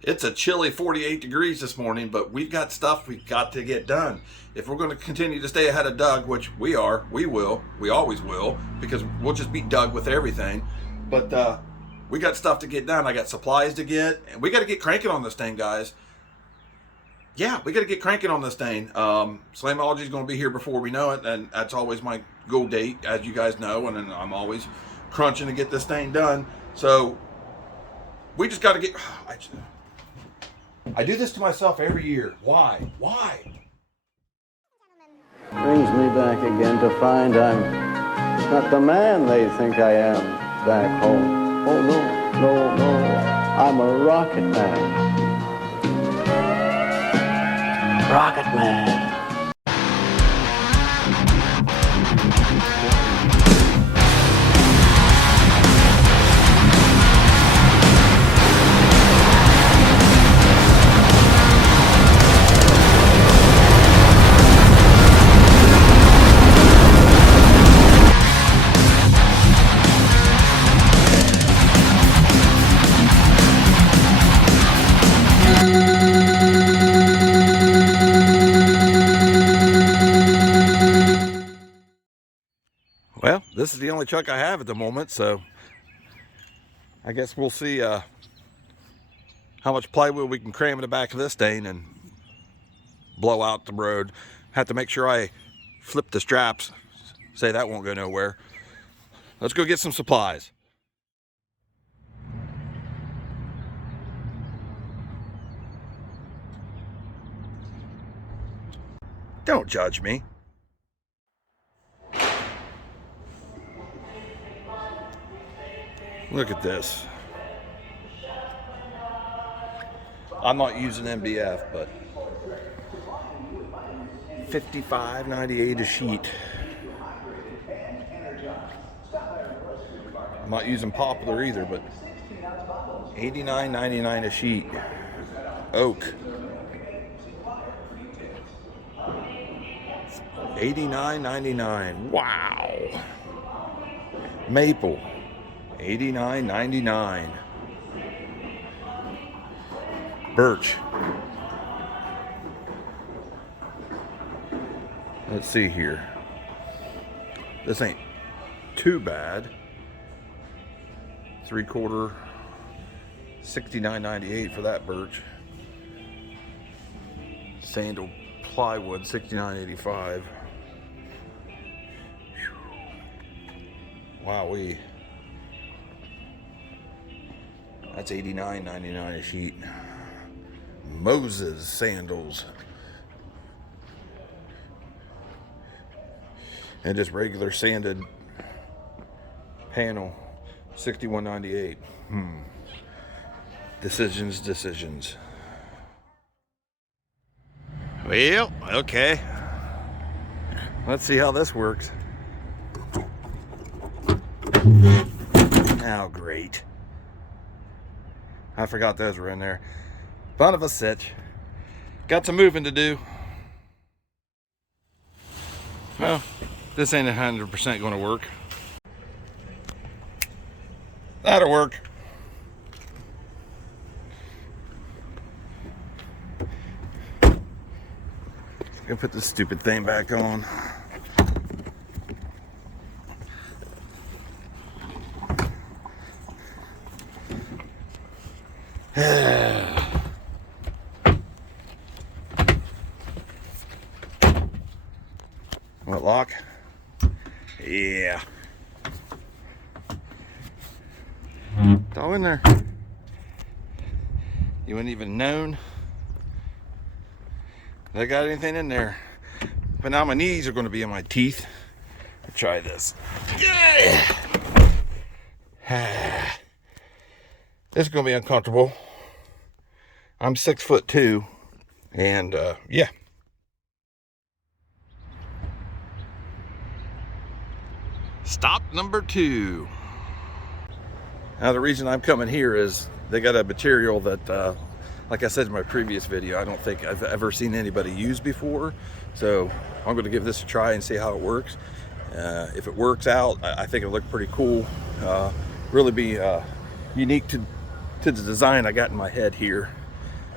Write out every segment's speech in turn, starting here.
It's a chilly 48 degrees this morning, but we've got stuff we've got to get done. If we're going to continue to stay ahead of Doug, which we are, we always will, because we'll just beat Doug with everything. But we got stuff to get done. I got supplies to get, and we got to get cranking on this thing, guys. Yeah, we got to get cranking on this thing. Slamology is going to be here before we know it, and that's always my goal date, as you guys know, and I'm always crunching to get this thing done. So we just got to get... I do this to myself every year. Why? Brings me back again to find I'm not the man they think I am back home. Oh, no, I'm a rocket man. Rocket man. Well, this is the only truck I have at the moment, so I guess we'll see how much plywood we can cram in the back of this thing and blow out the road. Have to make sure I flip the straps. Say that won't go nowhere. Let's go get some supplies. Don't judge me. Look at this. I'm not using MDF, but $55.98 a sheet. I'm not using Poplar either, but $89.99 a sheet. Oak. $89.99. Wow. Maple. $89.99. Birch. Let's see here. This ain't too bad. 3/4, $69.98 for that birch. Sandal plywood, $69.85. Wowee. That's $89.99 a sheet. Moses sandals. And just regular sanded panel, $61.98. Decisions. Well, okay. Let's see how this works. Oh, great. I forgot those were in there. Fun of a sitch. Got some moving to do. Well, this ain't 100% going to work. That'll work. Gonna put this stupid thing back on. What, lock? Yeah. It's all in there. You wouldn't even known they got anything in there. But now my knees are going to be in my teeth. I'll try this. This is going to be uncomfortable. I'm 6'2", and yeah. Stop number 2. Now the reason I'm coming here is they got a material that, like I said in my previous video, I don't think I've ever seen anybody use before. So I'm going to give this a try and see how it works. If it works out, I think it'll look pretty cool. Really be unique to the design I got in my head here.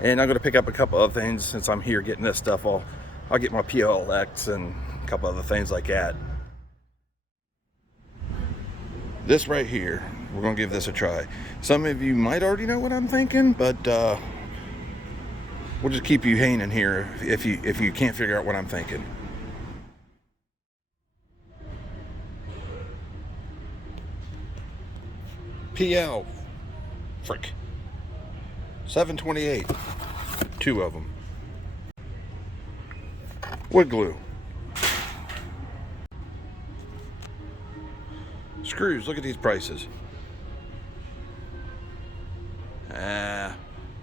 And I'm going to pick up a couple other things since I'm here getting this stuff. I'll get my PLX and a couple other things like that. This right here, we're going to give this a try. Some of you might already know what I'm thinking, but we'll just keep you hanging here if you can't figure out what I'm thinking. PL, frick, 728, 2 of them. Wood glue. Screws, look at these prices.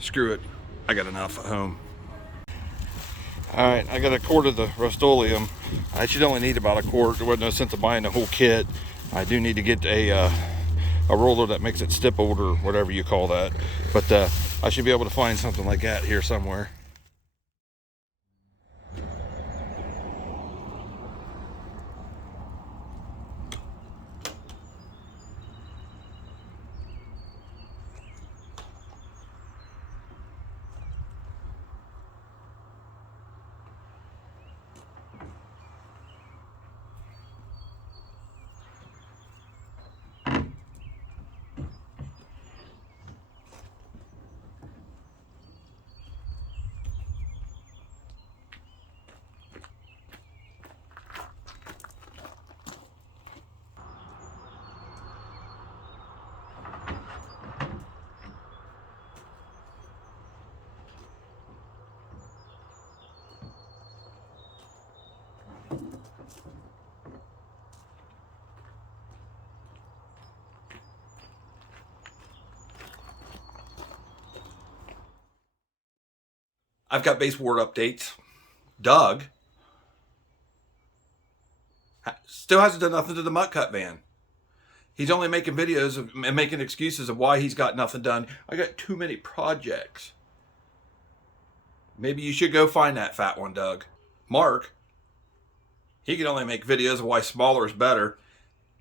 Screw it. I got enough at home. Alright, I got a quart of the Rust-Oleum. I should only need about a quart. There wasn't no sense of buying the whole kit. I do need to get a roller that makes it stippled or whatever you call that. But I should be able to find something like that here somewhere. I've got baseboard updates. Doug still hasn't done nothing to the Mutt Cutt van. He's only making videos and making excuses of why he's got nothing done. I got too many projects. Maybe you should go find that fat one, Doug. Mark, he can only make videos of why smaller is better.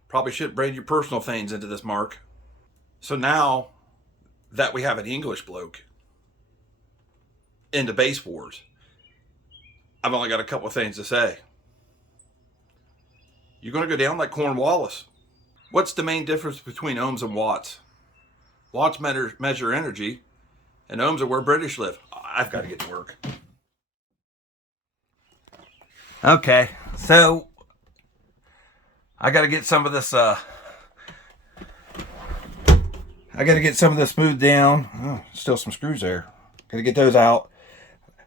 Probably shouldn't bring your personal things into this, Mark. So now that we have an English bloke into baseboards, I've only got a couple of things to say. You're going to go down like Cornwallis. What's the main difference between ohms and watts? Watts measure energy, and ohms are where British live. I've got to get to work. Okay, so I got to get some of this. I got to get some of this smoothed down. Oh, still some screws there. Got to get those out.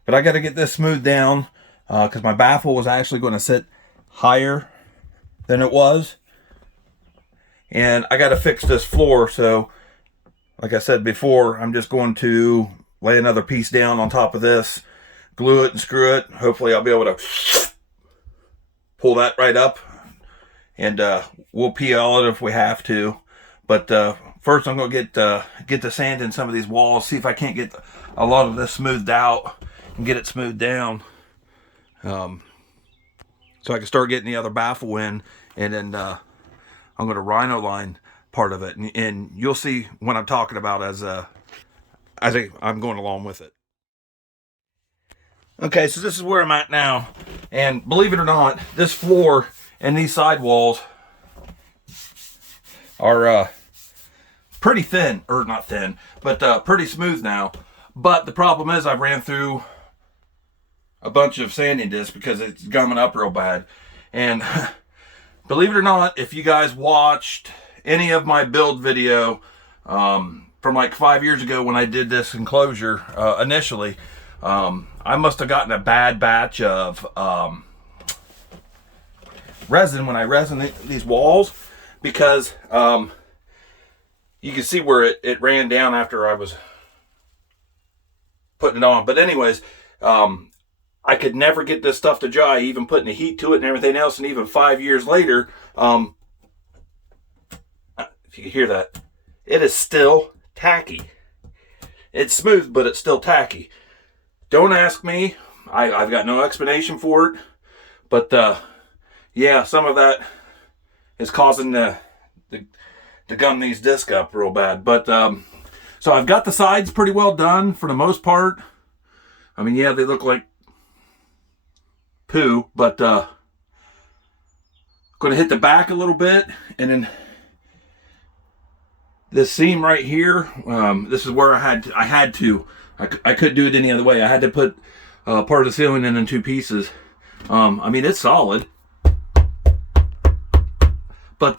But I got to get this smoothed down because my baffle was actually going to sit higher than it was. And I got to fix this floor. So, like I said before, I'm just going to lay another piece down on top of this, glue it and screw it. Hopefully I'll be able to pull that right up. And we'll PL it if we have to. But first I'm going to get the sand in some of these walls, see if I can't get a lot of this smoothed out and get it smoothed down. So I can start getting the other baffle in, and then I'm going to rhino line part of it, and you'll see what I'm talking about as I'm going along with it. Okay, so this is where I'm at now, and believe it or not, this floor and these side walls are pretty thin, or not thin, but pretty smooth now. But the problem is I ran through a bunch of sanding discs because it's gumming up real bad. And believe it or not, if you guys watched any of my build video from like 5 years ago when I did this enclosure initially, I must have gotten a bad batch of resin when I resin these walls, because you can see where it ran down after I was putting it on. But anyways, I could never get this stuff to dry, even putting the heat to it and everything else. And even 5 years later, if you can hear that, it is still tacky. It's smooth, but it's still tacky. Don't ask me. I've got no explanation for it. But yeah, some of that is causing to gum these discs up real bad. But so I've got the sides pretty well done for the most part. I mean, yeah, they look like poo, but going to hit the back a little bit, and then this seam right here, this is where I couldn't do it any other way. I had to put part of the ceiling in 2 pieces. I mean, it's solid, but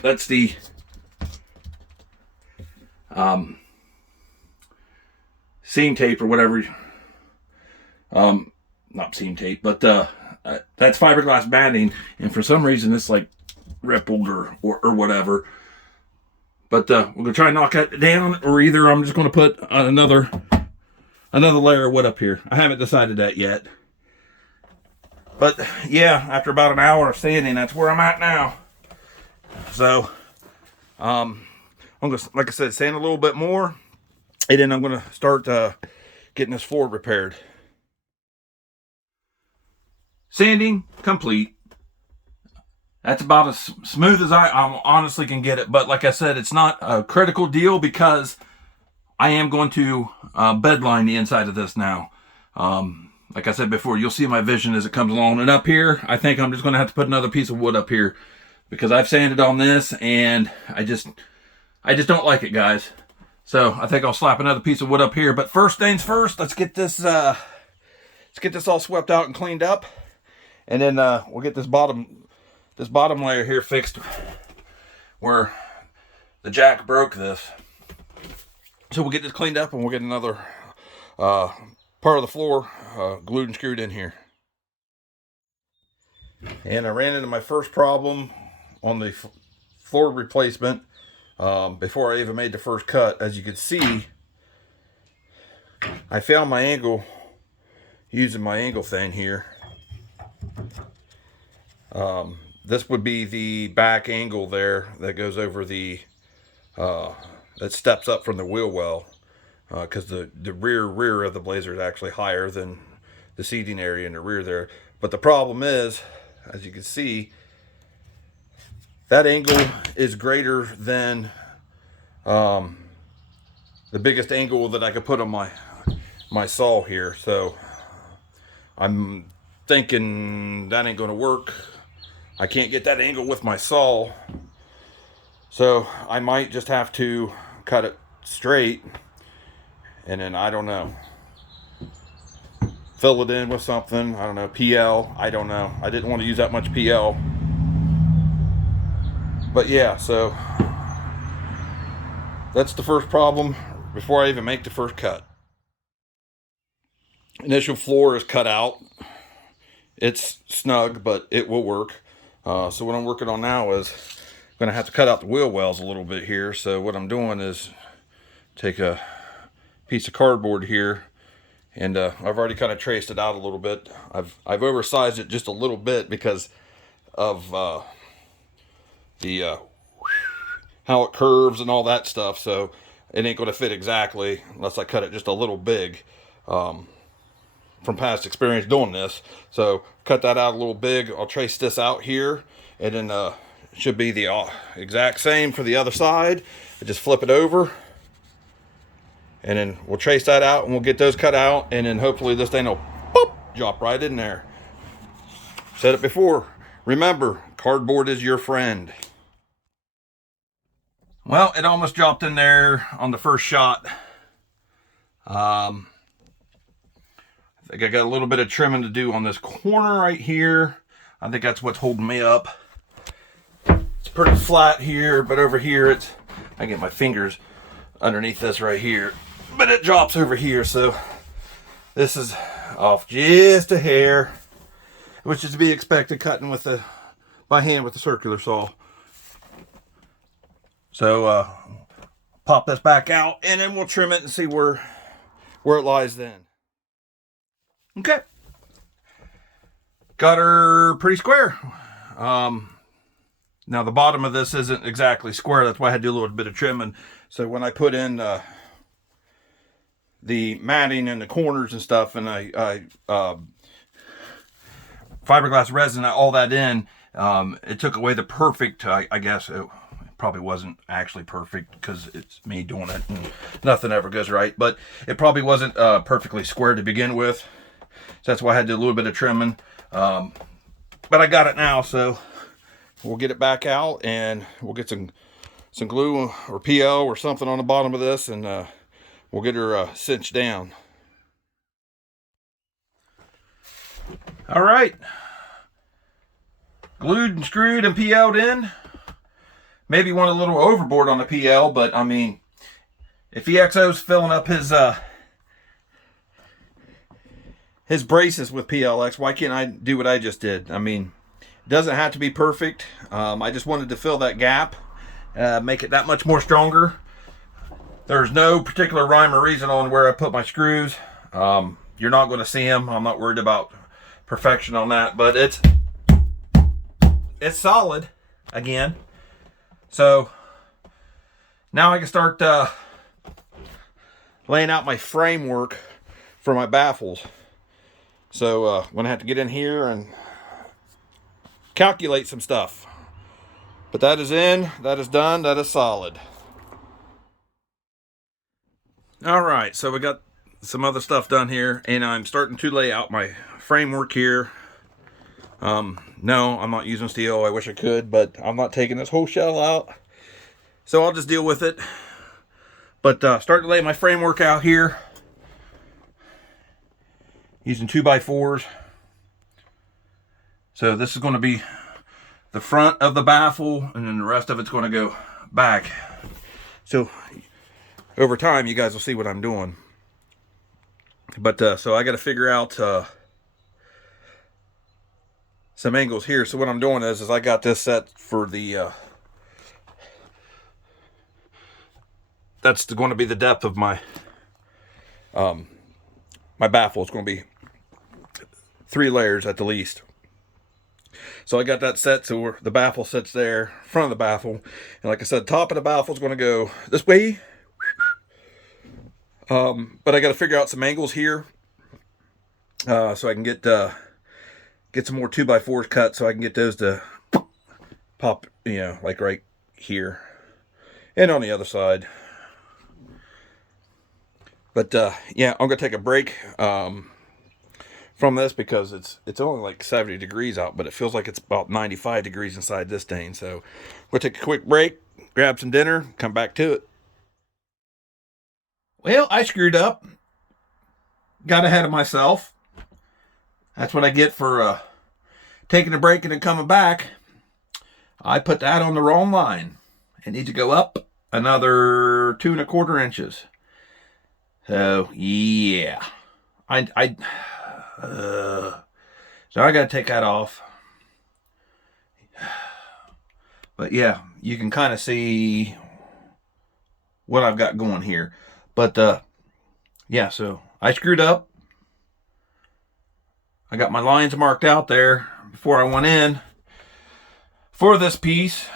that's the seam tape or whatever. Not seam tape, but that's fiberglass batting, and for some reason it's like rippled or whatever. But we're gonna try and knock it down, or either I'm just gonna put another layer of wood up here. I haven't decided that yet. But yeah, after about an hour of sanding, that's where I'm at now. So I'm gonna, like I said, sand a little bit more, and then I'm gonna start getting this floor repaired. Sanding complete. That's about as smooth as I honestly can get it. But like I said, it's not a critical deal because I am going to bedline the inside of this now. Like I said before, you'll see my vision as it comes along. And up here, I think I'm just going to have to put another piece of wood up here because I've sanded on this and I just don't like it, guys. So I think I'll slap another piece of wood up here. But first things first, let's get this all swept out and cleaned up, and then we'll get this bottom layer here fixed where the jack broke this. So we'll get this cleaned up and we'll get another part of the floor glued and screwed in here. And I ran into my first problem on the floor replacement before I even made the first cut. As you can see, I found my angle using my angle thing here. This would be the back angle there that goes over the that steps up from the wheel well, because the rear of the Blazer is actually higher than the seating area in the rear there. But the problem is, as you can see, that angle is greater than the biggest angle that I could put on my saw here. So I'm thinking that ain't gonna work. I can't get that angle with my saw, so I might just have to cut it straight, and then I don't know, fill it in with something. I don't know, PL, I don't know. I didn't want to use that much PL, but yeah, so that's the first problem before I even make the first cut. Initial floor is cut out. It's snug, but it will work. So what I'm working on now is I'm going to have to cut out the wheel wells a little bit here. So what I'm doing is take a piece of cardboard here, and I've already kind of traced it out a little bit. I've oversized it just a little bit because of the how it curves and all that stuff. So it ain't going to fit exactly unless I cut it just a little big. From past experience doing this, so cut that out a little big. I'll trace this out here, and then it should be the exact same for the other side. I just flip it over, and then we'll trace that out, and we'll get those cut out, and then hopefully this thing will boop, drop right in there. Said it before, remember, cardboard is your friend. Well, it almost dropped in there on the first shot. I think I got a little bit of trimming to do on this corner right here. I think that's what's holding me up. It's pretty flat here, but over here I get my fingers underneath this right here, but it drops over here, so this is off just a hair, which is to be expected cutting by hand with the circular saw. So pop this back out, and then we'll trim it and see where it lies then. Okay, got her pretty square. Now the bottom of this isn't exactly square, that's why I had to do a little bit of trimming. So when I put in the matting in the corners and stuff, and I fiberglass resin, all that in, it took away the perfect, I guess, probably wasn't actually perfect because it's me doing it and nothing ever goes right. But it probably wasn't perfectly square to begin with. So that's why I had to do a little bit of trimming. But I got it now, so we'll get it back out and we'll get some glue or PL or something on the bottom of this, and we'll get her cinched down. All right. Glued and screwed and PL'd in. Maybe went a little overboard on the PL, but I mean, if EXO's filling up his braces with PLX, why can't I do what I just did? I mean, it doesn't have to be perfect. I just wanted to fill that gap, make it that much more stronger. There's no particular rhyme or reason on where I put my screws. You're not going to see them. I'm not worried about perfection on that, but it's solid again. So now I can start laying out my framework for my baffles. So I'm going to have to get in here and calculate some stuff. But that is in, that is done, that is solid. All right, so we got some other stuff done here, and I'm starting to lay out my framework here. No, I'm not using steel. I wish I could, but I'm not taking this whole shell out. So I'll just deal with it. But starting to lay my framework out here. Using 2x4s. So this is going to be the front of the baffle, and then the rest of it's going to go back. So over time, you guys will see what I'm doing. But so I got to figure out some angles here. So what I'm doing is I got this set for the that's going to be the depth of my my baffle. It's going to be 3 layers at the least. So I got that set so where the baffle sits there, front of the baffle, and like I said, top of the baffle is going to go this way. But I got to figure out some angles here so I can get some more 2x4s cut so I can get those to pop, you know, like right here and on the other side. But yeah, I'm gonna take a break from this because it's only like 70 degrees out, but it feels like it's about 95 degrees inside this thing. So we'll take a quick break, grab some dinner, come back to it. Well, I screwed up. Got ahead of myself. That's what I get for taking a break and then coming back. I put that on the wrong line. It needs to go up another 2 1/4 inches. So yeah, so I gotta take that off. But yeah, you can kind of see what I've got going here. But yeah, so I screwed up. I got my lines marked out there before I went in for this piece.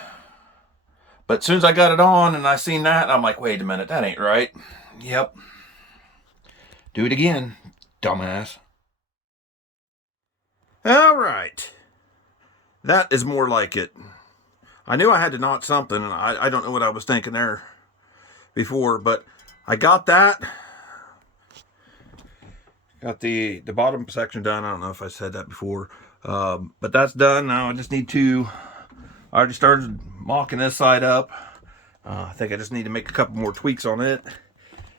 But as soon as I got it on and I seen that, I'm like, wait a minute, that ain't right. Yep. Do it again, dumbass. All right. That is more like it. I knew I had to knot something, and I don't know what I was thinking there before, but I got that. Got the bottom section done. I don't know if I said that before. But that's done. Now I just need to... I already started mocking this side up. I think I just need to make a couple more tweaks on it.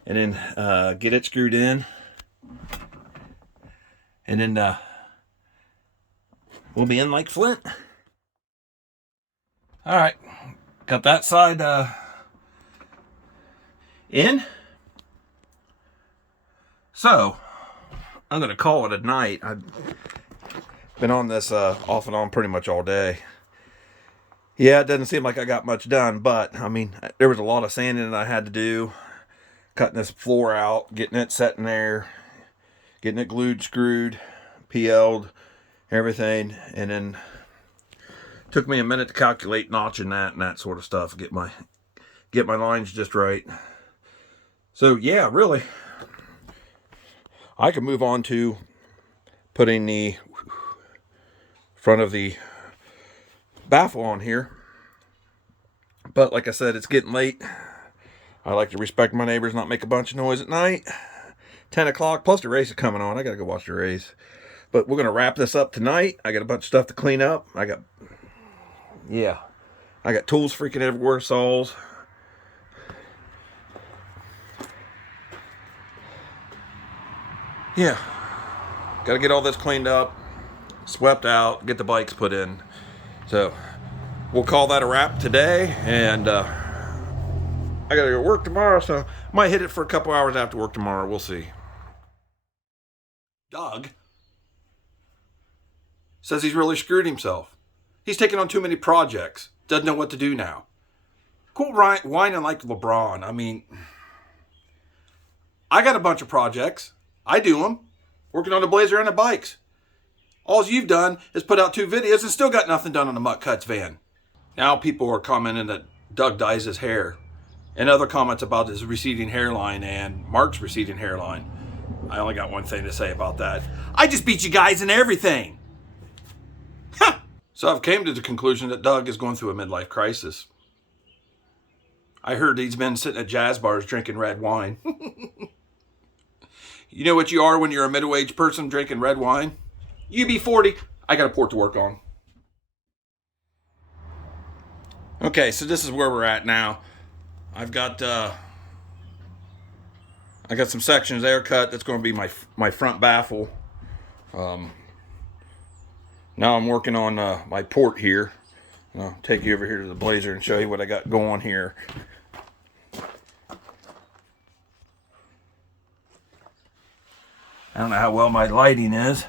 And then get it screwed in. And then we'll be in like Flint. Alright. Got that side in. So, I'm going to call it a night. I've been on this off and on pretty much all day. Yeah, it doesn't seem like I got much done, but, I mean, there was a lot of sanding that I had to do. Cutting this floor out, getting it set in there, getting it glued, screwed, PL'd, everything. And then took me a minute to calculate notching that and that sort of stuff. Get my lines just right. So, yeah, really, I can move on to putting the front of the baffle on here. But like I said, it's getting late. I like to respect my neighbors, not make a bunch of noise at night. 10 o'clock, plus the race is coming on. I got to go watch the race. But we're going to wrap this up tonight. I got a bunch of stuff to clean up. I got tools freaking everywhere, saws. Yeah. Got to get all this cleaned up, swept out, get the bikes put in. So we'll call that a wrap today. And I got to go work tomorrow, so I might hit it for a couple hours after work tomorrow. We'll see. Doug says he's really screwed himself. He's taken on too many projects. Doesn't know what to do now. Quit whining like LeBron. I mean, I got a bunch of projects. I do them. Working on the Blazer and the bikes. All you've done is put out 2 videos and still got nothing done on the Mutt Cutt van. Now people are commenting that Doug dyes his hair. And other comments about his receding hairline and Mark's receding hairline. I only got one thing to say about that. I just beat you guys in everything. Huh. So I've came to the conclusion that Doug is going through a midlife crisis. I heard he's been sitting at jazz bars drinking red wine. You know what you are when you're a middle-aged person drinking red wine? You be 40. I got a port to work on. Okay, so this is where we're at now. I've got some sections there cut. That's going to be my front baffle. Now I'm working on my port here. I'll take you over here to the Blazer and show you what I got going here. I don't know how well my lighting is,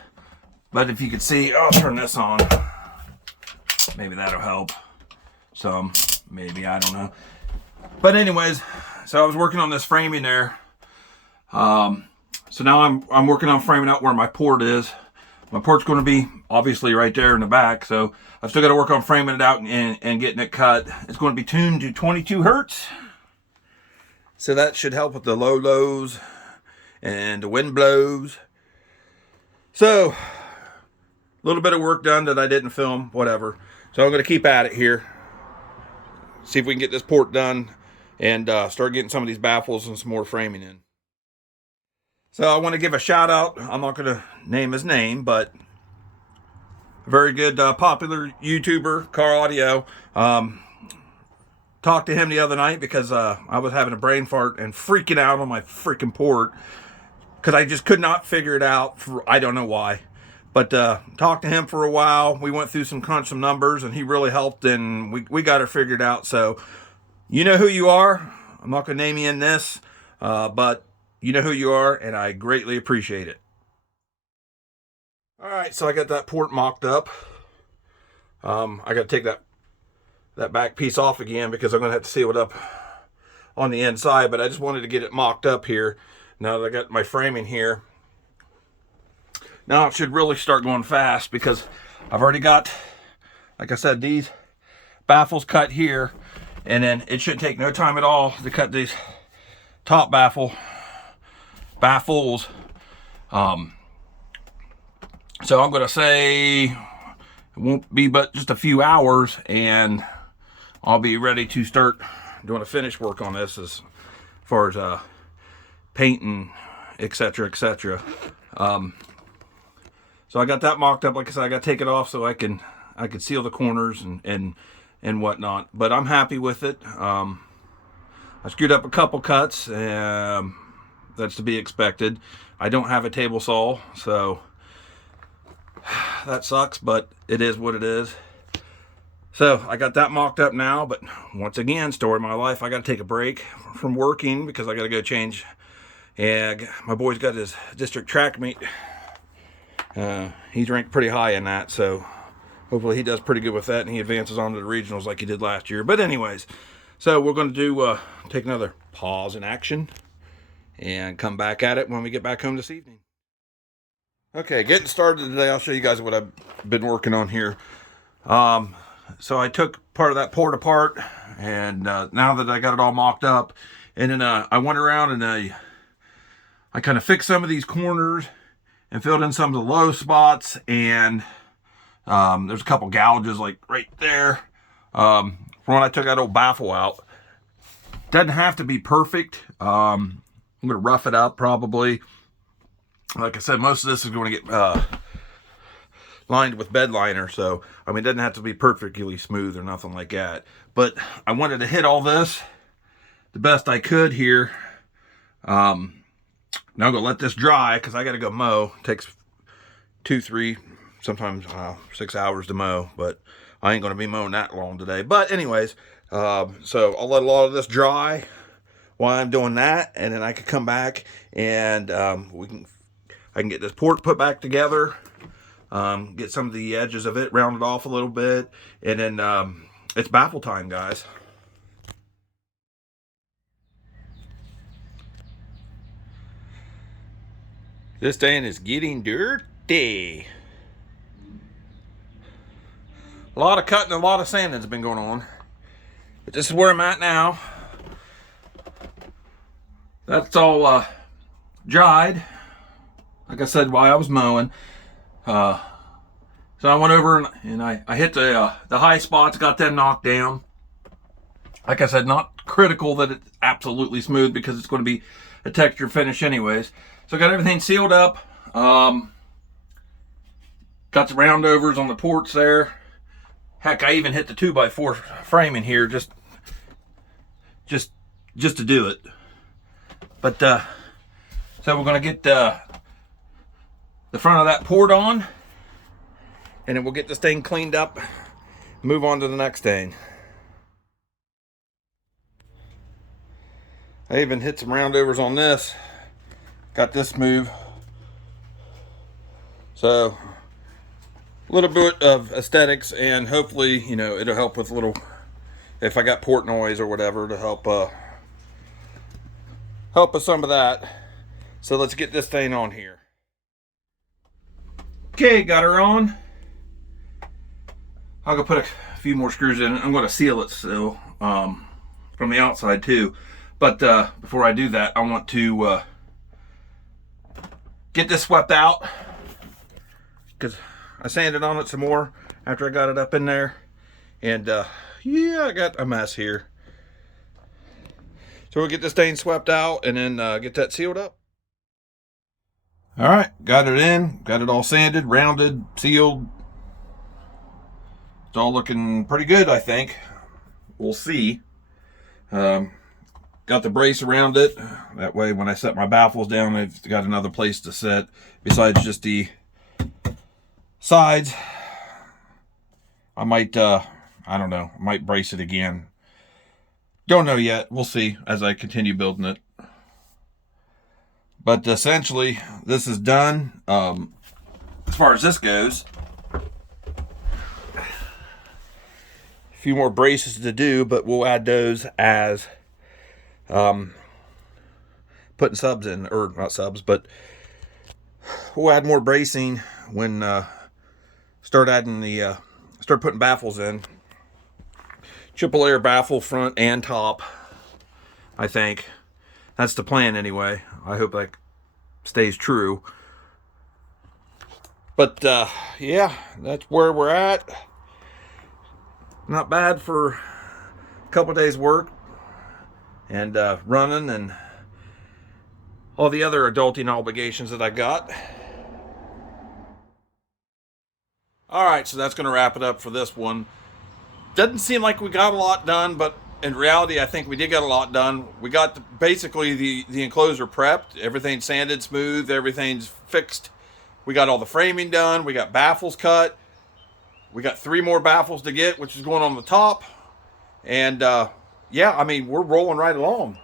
but if you could see, I'll turn this on. Maybe that'll help some. Maybe, I don't know. But anyways, so I was working on this framing there. So now I'm working on framing out where my port is. My port's going to be obviously right there in the back, so I've still got to work on framing it out and getting it cut. It's going to be tuned to 22 hertz. So that should help with the lows and the wind blows. So a little bit of work done that I didn't film, whatever. So I'm going to keep at it here. See if we can get this port done and start getting some of these baffles and some more framing in. So I want to give a shout out. I'm not going to name his name, but a very good popular YouTuber, Car Audio. Talked to him the other night because I was having a brain fart and freaking out on my freaking port because I just could not figure it out. I don't know why. But talked to him for a while. We went through some numbers, and he really helped, and we got it figured out. So you know who you are. I'm not going to name you in this, but you know who you are, and I greatly appreciate it. All right, so I got that port mocked up. I got to take that back piece off again because I'm going to have to seal it up on the inside, but I just wanted to get it mocked up here. Now that I got my framing here. Now it should really start going fast because I've already got, like I said, these baffles cut here, and then it should take no time at all to cut these top baffles. So I'm going to say it won't be but just a few hours, and I'll be ready to start doing a finish work on this as far as painting, etc., etc. So I got that mocked up. Like I said, I got to take it off so I can seal the corners and whatnot. But I'm happy with it. I screwed up a couple cuts. That's to be expected. I don't have a table saw, so that sucks, but it is what it is. So I got that mocked up now, but once again, story of my life, I got to take a break from working because I got to go change. And my boy's got his district track meet. He's ranked pretty high in that, so hopefully he does pretty good with that and he advances on to the regionals like he did last year. But anyways, so we're going to do take another pause in action and come back at it when we get back home this evening. Okay, getting started today, I'll show you guys what I've been working on here. So I took part of that port apart, and now that I got it all mocked up, and then I went around and I kind of fixed some of these corners and filled in some of the low spots, and there's a couple gouges like right there. from when I took that old baffle out. Doesn't have to be perfect. I'm going to rough it up probably. Like I said, most of this is going to get lined with bed liner, so I mean, it doesn't have to be perfectly smooth or nothing like that. But I wanted to hit all this the best I could here. Now I'm gonna let this dry because I gotta go mow. It takes 2, 3, sometimes 6 hours to mow, but I ain't gonna be mowing that long today. But anyways, so I'll let a lot of this dry while I'm doing that, and then I can come back and I can get this port put back together. Get some of the edges of it rounded off a little bit, and then it's baffle time, guys. This thing is getting dirty. A lot of cutting, a lot of sanding has been going on. But this is where I'm at now. That's all dried, like I said, while I was mowing. So I went over and I hit the high spots, got them knocked down. Like I said, not critical that it's absolutely smooth because it's going to be a texture finish anyways. So I got everything sealed up. Got the roundovers on the ports there. Heck, I even hit the 2x4 frame in here just to do it. But so we're gonna get the front of that port on, and then we'll get this thing cleaned up, move on to the next thing. I even hit some roundovers on this. Got this smooth. So a little bit of aesthetics, and hopefully, you know, it'll help with a little, if I got port noise or whatever, to help with some of that. So let's get this thing on here. Okay, got her on. I'm gonna put a few more screws in. I'm gonna seal it still from the outside too. But before I do that, I want to get this swept out because I sanded on it some more after I got it up in there, and yeah, I got a mess here. So we'll get this thing swept out and then get that sealed up. All right, got it in, got it all sanded, rounded, sealed. It's all looking pretty good, I think. We'll see. Got the brace around it. That way when I set my baffles down, I've got another place to sit besides just the sides. I might, I don't know, I might brace it again. Don't know yet. We'll see as I continue building it. But essentially, this is done. As far as this goes, a few more braces to do, but we'll add those as putting subs in, or not subs, but we'll add more bracing when start putting baffles in. Triple layer baffle front and top, I think. That's the plan anyway. I hope that stays true. But yeah, that's where we're at. Not bad for a couple days work and running and all the other adulting obligations that I got. All right, so that's going to wrap it up for this one. Doesn't seem like we got a lot done, but in reality, I think we did get a lot done. We got basically the enclosure prepped. Everything's sanded, smooth. Everything's fixed. We got all the framing done. We got baffles cut. We got 3 more baffles to get, which is going on the top. And yeah, I mean, we're rolling right along.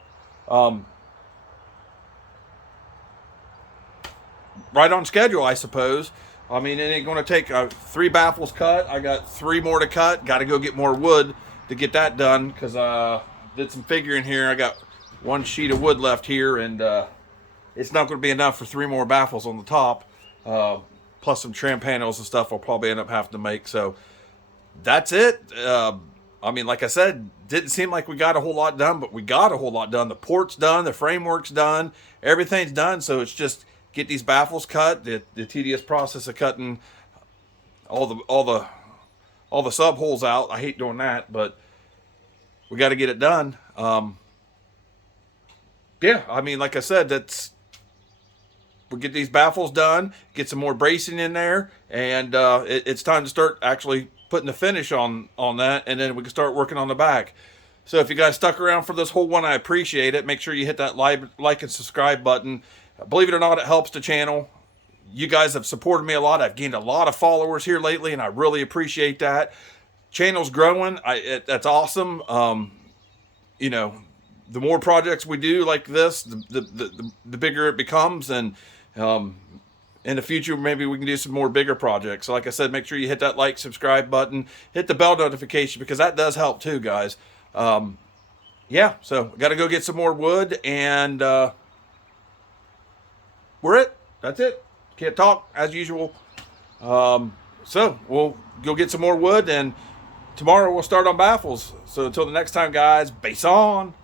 Right on schedule, I suppose. I mean, it ain't going to take 3 baffles cut. I got 3 more to cut. Got to go get more wood to get that done because did some figuring here. I got 1 sheet of wood left here, and it's not going to be enough for 3 more baffles on the top. Plus some trim panels and stuff I'll probably end up having to make. So that's it. I mean, like I said, didn't seem like we got a whole lot done, but we got a whole lot done. The port's done. The framework's done. Everything's done. So it's just get these baffles cut. The tedious process of cutting all the sub holes out. I hate doing that, but we got to get it done. Yeah, I mean, like I said, we'll get these baffles done, get some more bracing in there, and it's time to start actually putting the finish on that, and then we can start working on the back. So if you guys stuck around for this whole one, I appreciate it. Make sure you hit that like and subscribe button. Believe it or not, it helps the channel. You guys have supported me a lot. I've gained a lot of followers here lately, and I really appreciate that. Channel's growing. That's awesome. You know, the more projects we do like this, the bigger it becomes, and in the future, maybe we can do some more bigger projects. So like I said, make sure you hit that like, subscribe button, hit the bell notification, because that does help too, guys. Yeah, so got to go get some more wood, and that's it. Can't talk as usual. So we'll go get some more wood, and tomorrow we'll start on baffles. So until the next time, guys, bass on.